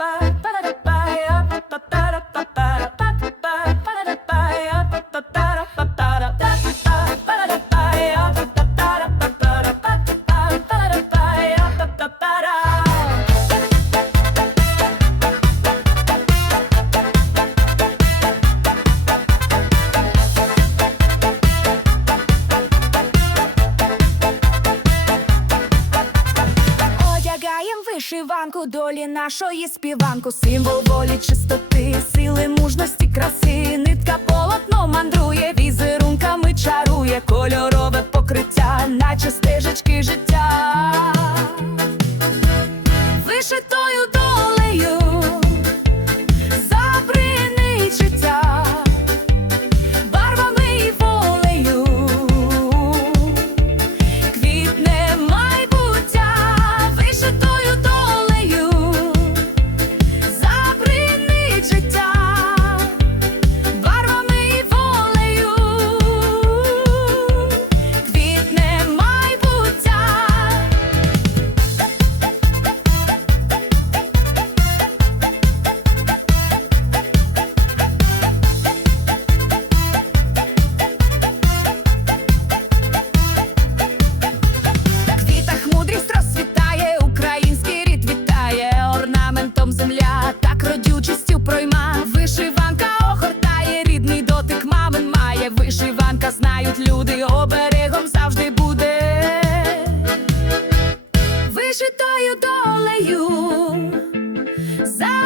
Bye. У долі нашої співанку, символ волі, чистоти, сили, мужності, краси, нитка.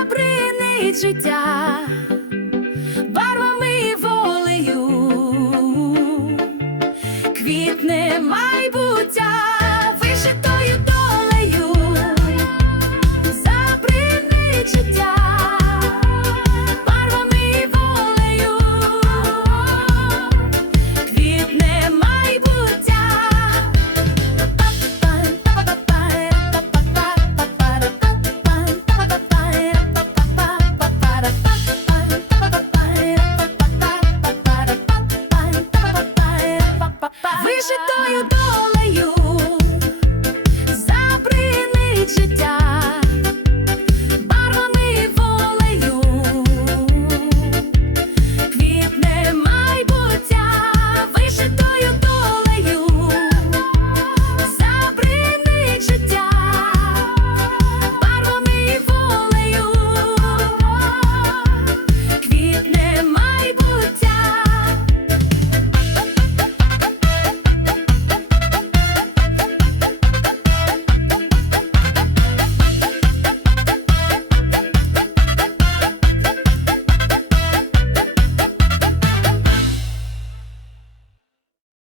бринить життя.